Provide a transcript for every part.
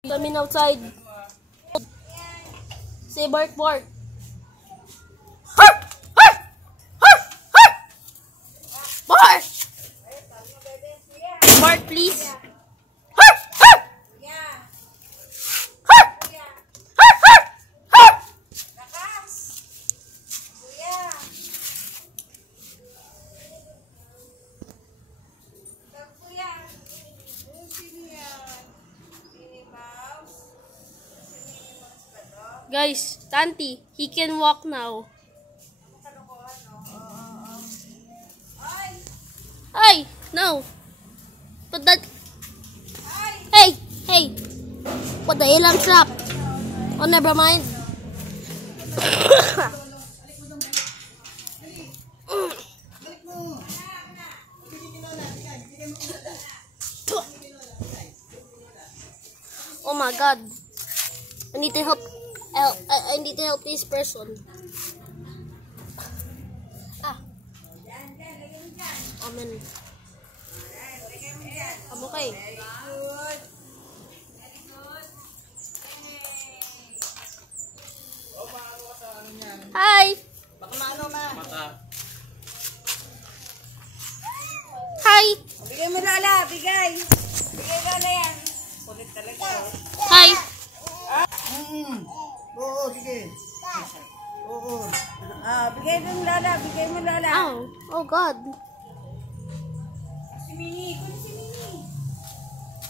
Coming outside. Say bark, bark. Bark! Bark! Bark! Bark! Bark, please. Bark! Bark! Bark! Bark! Bark! Bark! Guys, Tanti, he can walk now. Hey, no. Put that. Hey, hey. Put the alarm trap. Oh, never mind. Oh my God. I need to help. I need to help this person. Amen. I'm okay. Hi. Hi. Bigay mo Lola, bigay. Bigay Lola yan. Kulit talaga. Hi. Oo, sige. Oo. Bigay mo Lola, bigay mo Lola. Ow. Oh God. Si Mini, kunin si Mini.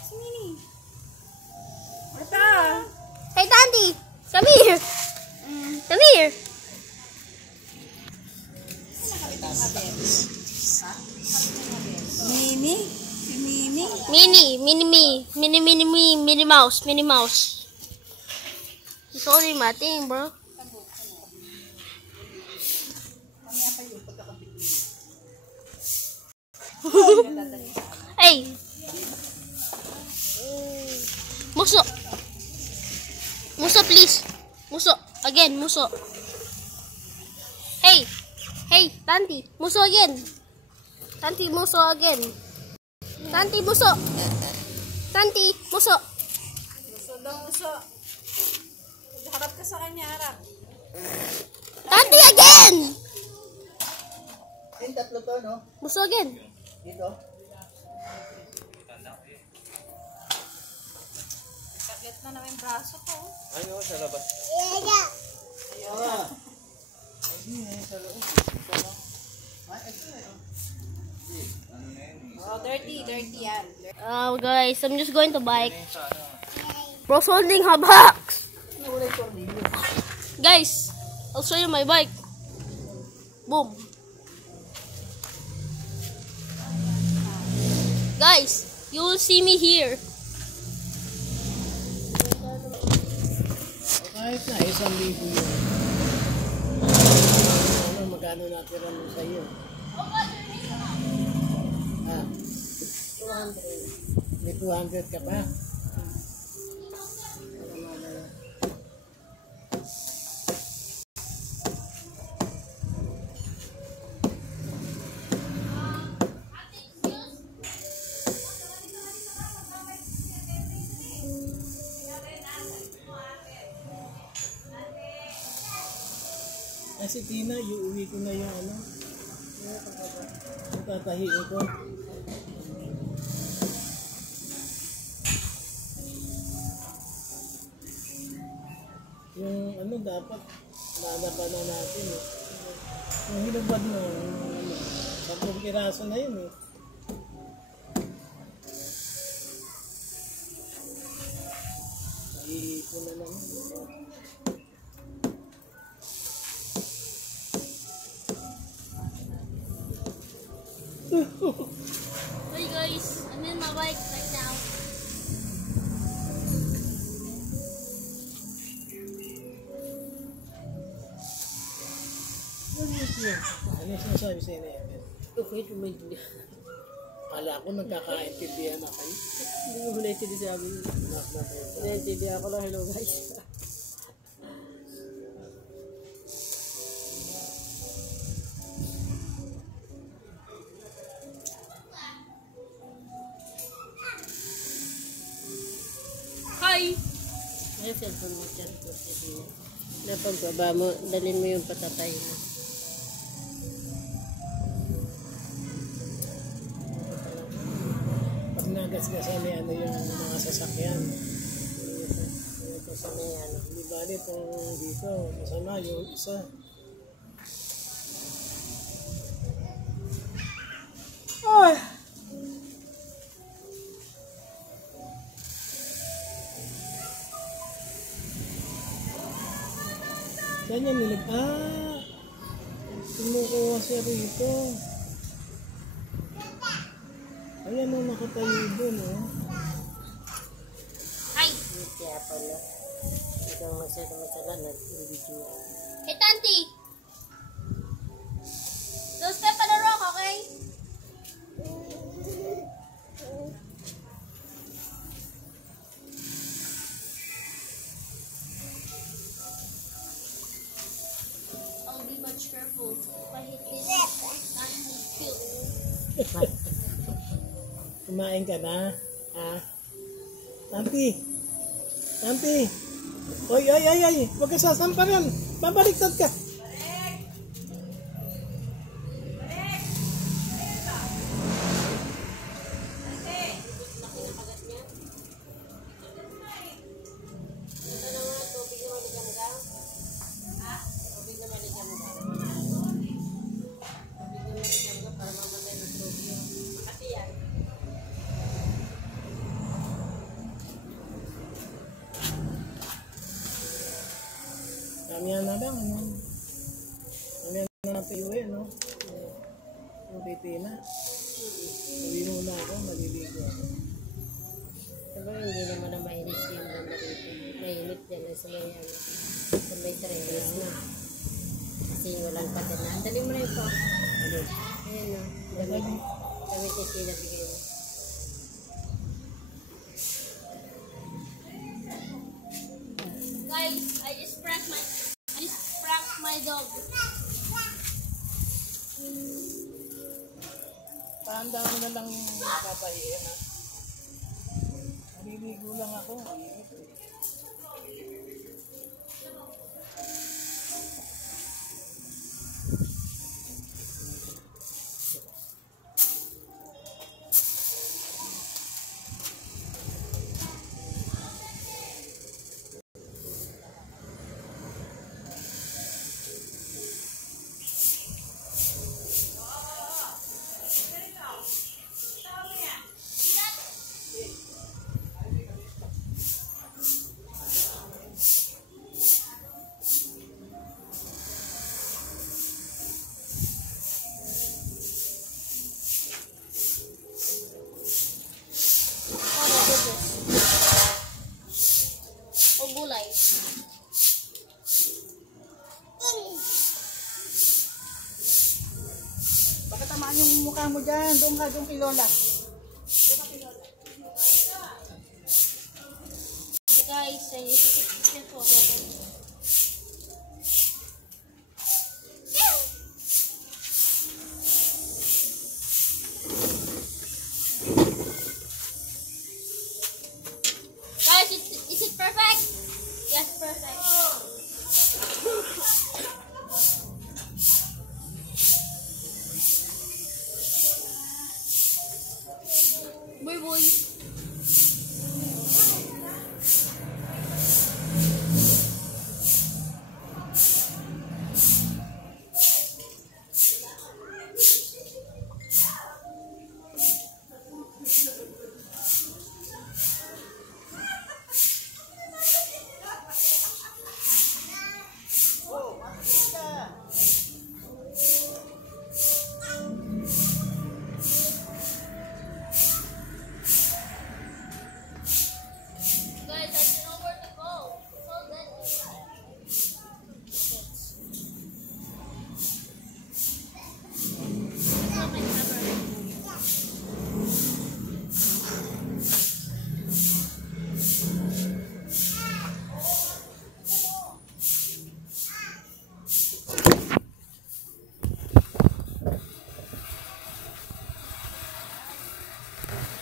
Si Mini. Ito. Hey, Tanti. Come here. Come here. Mini? Si Mini? Mini mouse. It's only my thing, bro. Hey. Muso. Muso, please. Muso. Again, muso. Hey. Hey, Tanti. Muso again. Tanti, muso again. Tanti, muso. Tanti, muso. Muso daw, muso. Harap ka sa kanya, harap. Tanti again! Yung tatlo to, no? Muso again. Dito. Kagat na namin braso ko. Ayaw, sa labas. Ayaw. Oh, dirty yan. Oh, guys, I'm just going to bike. Bro's holding her box. Guys, I'll show you my bike. Boom. Guys, you will see me here. Kahit na, 1,000 yun. Ano, magkano natira mo sa iyo? 200. May 200 ka pa? Si Tina, iuwi ko na yung ano, yung tatahiin ko. Yung ano, dapat nanapan na natin eh. Yung hinubad mo, 10 piraso na yun eh. Iipon na lang yun. Hey guys, I'm in my bike right now. Ano yung sinasabi sa inyo yan? Okay, tumayin. Kala ko nagkakaintindihan na kayo. Hindi mo naintindihan sa amin. Naintindihan ako lang. Hello guys. Hi! May cellphone mo dyan po siya. Na pagbaba mo, dalhin mo yung patatay mo. Pag nagasgasan may ano yung mga sasakyan. Ito sa may ano. Di bali itong dito, masama yung isa. Ay! Saan yan nilig? Kumukuha siya rito. Ayan o, nakatayo dun o. Ay! Kaya pala. Ito ang masala nag-video. Hey, Tanti! Don't step on the rock, okay? I'll be much careful if I hit this tiny cute. Kumain ka na? Ha? Tanti! Tanti! Oy, ay, ay, ay! Huwag ka sasamparan! Babaliktad ka! Mamaya na lang, ano? Mamaya na natin iuwi, no? Yung titina. Sabi muna ako, maliligo ako. Diba hindi naman na mainit yung banda rito. Mainit yan sa may ano. Sa may terrace na. Kasi walang pagana. Dali mo na ito. Ano? Ayan o. Damit yung pinabigay mo. Guys, I just pranked my dog. Pahanda mo na lang yung papahiin, ha? Maliligo lang ako. Mainit, eh. O gulay. Baka tamaan yung mukha mo dyan. Doon ka, doon kay Lola. Guys, I just take a picture for it. Guys, is it perfect? Yes, perfect. Boy, boy. Guys, I don't know where to go. So that's not my camera.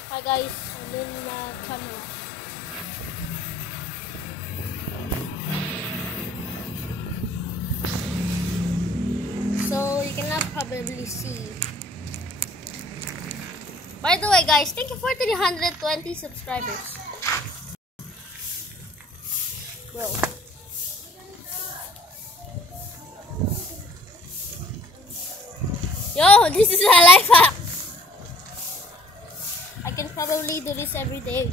Hi guys, I'm in the camera. really see. By the way, guys, thank you for 320 subscribers. Bro. Yo, this is a life hack. I can probably do this every day.